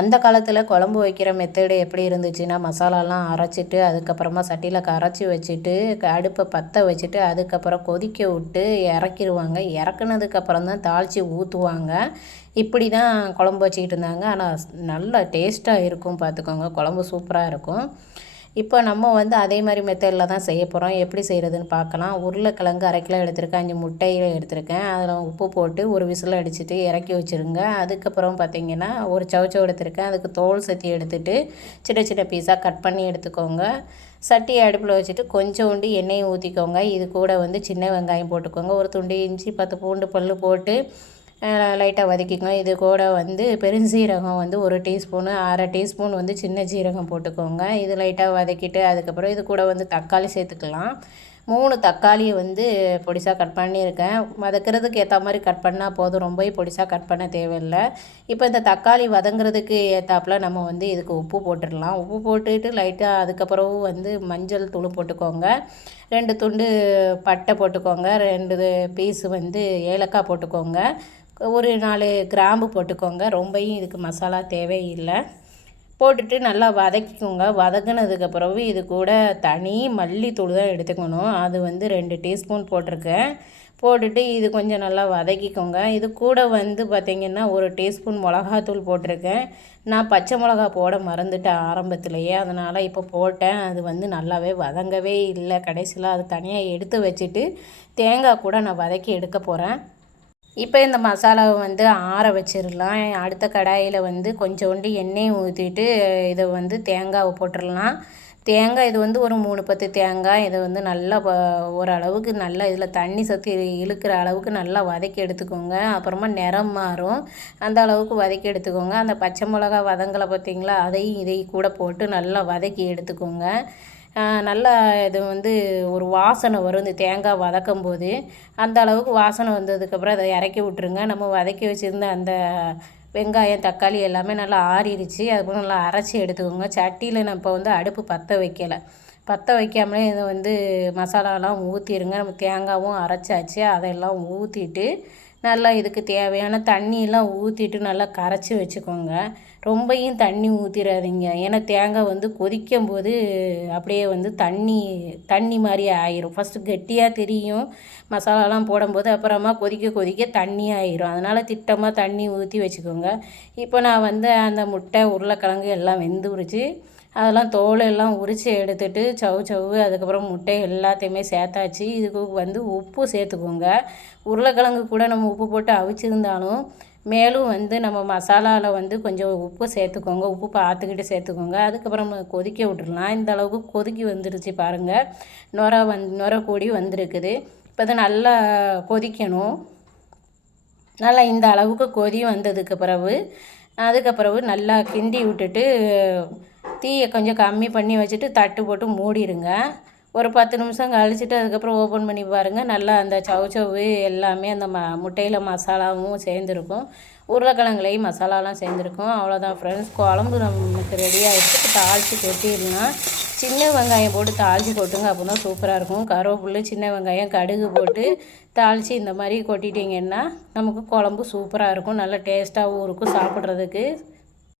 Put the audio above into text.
அந்த காலத்தில் குழம்பு வைக்கிற மெத்தடு எப்படி இருந்துச்சுன்னா, மசாலாலாம் அரைச்சிட்டு அதுக்கப்புறமா சட்டியில் கரைச்சி வச்சுட்டு அடுப்பை பற்ற வச்சுட்டு அதுக்கப்புறம் கொதிக்க விட்டு இறக்கிடுவாங்க. இறக்குனதுக்கப்புறம் தான் தாளித்து ஊற்றுவாங்க. இப்படி தான் குழம்பு வச்சுக்கிட்டு இருந்தாங்க. ஆனால் நல்லா டேஸ்ட்டாக இருக்கும் பார்த்துக்கோங்க. குழம்பு சூப்பராக இருக்கும். இப்போ நம்ம வந்து அதே மாதிரி மெத்தடில் தான் செய்ய போகிறோம். எப்படி செய்கிறதுன்னு பார்க்கலாம். உருளைக்கிழங்கு 1/2 கிலோ எடுத்திருக்கேன், 5 முட்டையை எடுத்திருக்கேன். அதில் உப்பு போட்டு ஒரு விசில் அடிச்சுட்டு இறக்கி வச்சுருங்க. அதுக்கப்புறம் பார்த்திங்கன்னா ஒரு சவுச்சவு எடுத்திருக்கேன். அதுக்கு தோல் சத்தி எடுத்துகிட்டு சின்ன சின்ன பீஸாக கட் பண்ணி எடுத்துக்கோங்க. சட்டியை அடுப்பில் வச்சுட்டு கொஞ்சோண்டு எண்ணெயை ஊற்றிக்கோங்க. இது கூட வந்து சின்ன வெங்காயம் போட்டுக்கோங்க. ஒரு துண்டு இஞ்சி 10 பூண்டு பல் போட்டு லைட்டாக வதக்கிக்கோங்க. இது கூட வந்து பெருஞ்சீரகம் வந்து 1 டீஸ்பூனு, 1/2 டீஸ்பூன் வந்து சின்ன ஜீரகம் போட்டுக்கோங்க. இது லைட்டாக வதக்கிட்டு அதுக்கப்புறம் இது கூட வந்து தக்காளி சேர்த்துக்கலாம். 3 தக்காளியை வந்து பொடிசாக கட் பண்ணியிருக்கேன். வதக்கிறதுக்கு ஏற்ற மாதிரி கட் பண்ணால் போதும், ரொம்ப பொடிசாக கட் பண்ண தேவையில்லை. இப்போ இந்த தக்காளி வதங்குறதுக்கு ஏற்றாப்புல நம்ம வந்து இதுக்கு உப்பு போட்டுடலாம். உப்பு போட்டுட்டு லைட்டாக அதுக்கப்புறம் வந்து மஞ்சள் தூள் போட்டுக்கோங்க. 2 துண்டு பட்டை போட்டுக்கோங்க. 2 பீஸு வந்து ஏலக்காய் போட்டுக்கோங்க. ஒரு 4 கிராம்பு போட்டுக்கோங்க. ரொம்பவும் இதுக்கு மசாலா தேவையில்லை. போட்டுட்டு நல்லா வதக்கிக்கோங்க. வதக்குனதுக்கப்புறம் இது கூட தனி மல்லித்தூள் தான் எடுத்துக்கணும். அது வந்து 2 டீஸ்பூன் போட்டிருக்கேன். போட்டுட்டு இது கொஞ்சம் நல்லா வதக்கிக்கோங்க. இது கூட வந்து பார்த்திங்கன்னா 1 டீஸ்பூன் மிளகாத்தூள் போட்டிருக்கேன். நான் பச்சை மிளகா போட மறந்துட்டேன் ஆரம்பத்துலேயே, அதனால் இப்போ போட்டேன். அது வந்து நல்லாவே வதங்கவே இல்லை. கடைசியில் அது தனியாக எடுத்து வச்சுட்டு தேங்காய் கூட நான் வதக்கி எடுக்க போகிறேன். இப்போ இந்த மசாலாவை வந்து ஆற வச்சிடலாம். அடுத்த கடாயில் வந்து கொஞ்சோண்டு எண்ணெய் ஊற்றிட்டு இதை வந்து தேங்காவை போட்டுடலாம். தேங்காய் இது வந்து ஒரு 3 10 தேங்காய். இதை வந்து நல்லா ஓரளவுக்கு நல்லா இதில் தண்ணி சத்து இழுக்கிற அளவுக்கு நல்லா வதக்கி எடுத்துக்கோங்க. அப்புறமா நிறம் மாறும், அந்த அளவுக்கு வதக்கி எடுத்துக்கோங்க. அந்த பச்சை மிளகா வதங்கலை பார்த்திங்களா, அதையும் இதையும் கூட போட்டு நல்லா வதக்கி எடுத்துக்கோங்க. நல்லா இது வந்து ஒரு வாசனை வரும் இந்த தேங்காய் வதக்கும் போது. அந்த அளவுக்கு வாசனை வந்ததுக்கப்புறம் அதை இறக்கி விட்ருங்க. நம்ம வதக்கி வச்சுருந்த அந்த வெங்காயம் தக்காளி எல்லாமே நல்லா ஆறிடுச்சு. அதுக்கப்புறம் நல்லா அரைச்சி எடுத்துக்கோங்க. சட்டியில் நான் இப்போ வந்து அடுப்பு பற்ற வைக்கலை. பற்ற வைக்காமலே இதை வந்து மசாலாலாம் ஊற்றிடுங்க. நம்ம தேங்காயும் அரைச்சாச்சு. அதெல்லாம் ஊற்றிட்டு நல்லா இதுக்கு தேவையான தண்ணியெல்லாம் ஊற்றிட்டு நல்லா கரைச்சி வச்சுக்கோங்க. ரொம்பையும் தண்ணி ஊற்றிடாதீங்க. ஏன்னா தேங்காய் வந்து கொதிக்கும் போது அப்படியே வந்து தண்ணி மாதிரி ஆயிரும். ஃபஸ்ட்டு கெட்டியாக தெரியும் மசாலாலாம் போடும்போது, அப்புறமா கொதிக்க கொதிக்க தண்ணி ஆயிரும். அதனால் திட்டமாக தண்ணி ஊற்றி வச்சுக்கோங்க. இப்போ நான் வந்து அந்த முட்டை உருளைக்கிழங்கு எல்லாம் வெந்துருச்சு. அதெல்லாம் தோல் எல்லாம் உரித்து எடுத்துட்டு சவு அதுக்கப்புறம் முட்டை எல்லாத்தையுமே சேர்த்தாச்சு. இதுக்கு வந்து உப்பு சேர்த்துக்கோங்க. உருளைக்கிழங்கு கூட நம்ம உப்பு போட்டு அவிச்சிருந்தாலும் மேலும் வந்து நம்ம மசாலாவில் வந்து கொஞ்சம் உப்பு சேர்த்துக்கோங்க. உப்பு பார்த்துக்கிட்டு சேர்த்துக்கோங்க. அதுக்கப்புறம் கொதிக்க விட்டுடலாம். இந்த அளவுக்கு கொதிக்கி வந்துருச்சு பாருங்கள். நுர கூடி வந்திருக்குது. இப்போ அதை நல்லா கொதிக்கணும். நல்லா இந்த அளவுக்கு கொதி வந்ததுக்கு அதுக்கப்புறவு நல்லா கிண்டி விட்டுட்டு தீயை கொஞ்சம் கம்மி பண்ணி வச்சுட்டு தட்டு போட்டு மூடிடுங்க. ஒரு 10 நிமிஷம் கழிச்சிட்டு அதுக்கப்புறம் ஓப்பன் பண்ணி பாருங்கள். நல்லா அந்த சவு எல்லாமே அந்த முட்டையில் மசாலாவும் சேர்ந்துருக்கும், உருளைக்கிழங்குலையும் மசாலாலாம் சேர்ந்துருக்கும். அவ்வளோதான் ஃப்ரெண்ட்ஸ், குழம்பு நமக்கு ரெடி ஆகிடுச்சு. இப்போ தாளித்து கொட்டிடலாம். சின்ன வெங்காயம் போட்டு தாளித்து கொட்டுங்க, அப்போ தான் சூப்பராக இருக்கும். கருவேப்பிலை, சின்ன வெங்காயம், கடுகு போட்டு தாளித்து இந்த மாதிரி கொட்டிட்டிங்கன்னா நமக்கு குழம்பு சூப்பராக இருக்கும். நல்லா டேஸ்ட்டாகவும் இருக்கும் சாப்பிட்றதுக்கு.